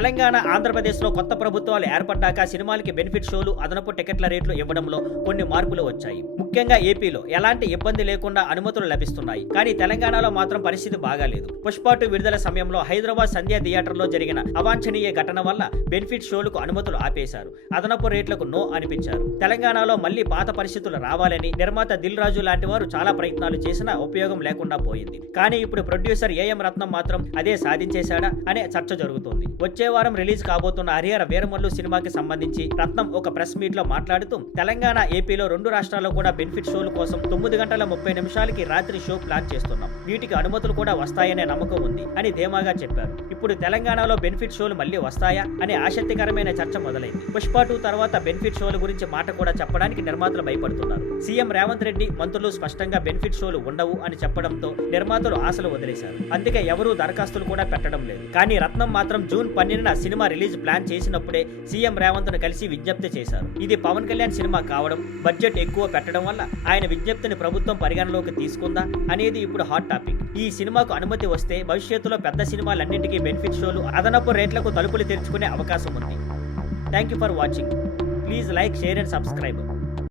తెలంగాణ, ఆంధ్రప్రదేశ్లో కొత్త ప్రభుత్వాలు ఏర్పడ్డాక సినిమాలకి బెనిఫిట్ షోలు, అదనపు టికెట్ల రేట్లు ఇవ్వడంలో కొన్ని మార్పులు వచ్చాయి. ముఖ్యంగా ఏపీలో ఎలాంటి ఇబ్బంది లేకుండా అనుమతులు లభిస్తున్నాయి. కానీ తెలంగాణలో మాత్రం పరిస్థితి బాగాలేదు. పుష్ప 2 విడుదల సమయంలో హైదరాబాద్ సంధ్యా థియేటర్లో జరిగిన అవాంఛనీయ ఘటన వల్ల బెనిఫిట్ షోలకు అనుమతులు ఆపేశారు. అదనపు రేట్లకు నో అనిపించారు. తెలంగాణలో మళ్లీ పాత పరిస్థితులు రావాలని నిర్మాత దిల్ రాజు లాంటి వారు చాలా ప్రయత్నాలు చేసినా ఉపయోగం లేకుండా పోయింది. కానీ ఇప్పుడు ప్రొడ్యూసర్ ఏఎం రత్నం మాత్రం అదే సాధించేశాడా అనే చర్చ జరుగుతోంది. వచ్చే వారం రిలీజ్ కాబోతున్న హరిహర వీరమల్లు సినిమాకి సంబంధించి రత్నం ఒక ప్రెస్ మీట్ లో మాట్లాడుతూ తెలంగాణ, ఏపీలో 2 రాష్ట్రాల్లో కూడా బెనిఫిట్ షోల కోసం 9 గంటల 30 నిమిషాలకి రాత్రి షో ప్లాన్ చేస్తున్నాం. వీటికి అనుమతులు కూడా వస్తాయనే నమ్మకం ఉంది అని ధీమాగా చెప్పారు. ఇప్పుడు తెలంగాణలో బెనిఫిట్ షోలు మళ్లీ వస్తాయా అనే ఆసక్తికరమైన చర్చ మొదలైంది. పుష్ప 2 తర్వాత బెనిఫిట్ షోల గురించి మాట కూడా చెప్పడానికి నిర్మాతలు భయపడుతున్నారు. సీఎం రేవంత్ రెడ్డి, మంత్రులు స్పష్టంగా బెనిఫిట్ షోలు ఉండవు అని చెప్పడంతో నిర్మాతలు ఆశలు వదిలేశారు. అందుకే ఎవరూ దరఖాస్తులు కూడా పెట్టడం లేదు. కానీ రత్నం మాత్రం జూన్ 12న సినిమా రిలీజ్ ప్లాన్ చేసినప్పుడే సీఎం రేవంత్ ను కలిసి విజ్ఞప్తి చేశారు. ఇది పవన్ కళ్యాణ్ సినిమా కావడం, బడ్జెట్ ఎక్కువ పెట్టడం వల్ల ఆయన విజ్ఞప్తిని ప్రభుత్వం పరిగణలోకి తీసుకుందా అనేది ఇప్పుడు హాట్ టాపిక్. ఈ సినిమాకు అనుమతి వస్తే భవిష్యత్తులో పెద్ద సినిమాలన్నింటికీ బెనిఫిట్ షోలు, అదనపు రేట్లకు తలుపులు తెరుచుకునే అవకాశం ఉంది. Thank you for watching. Please like, share and subscribe.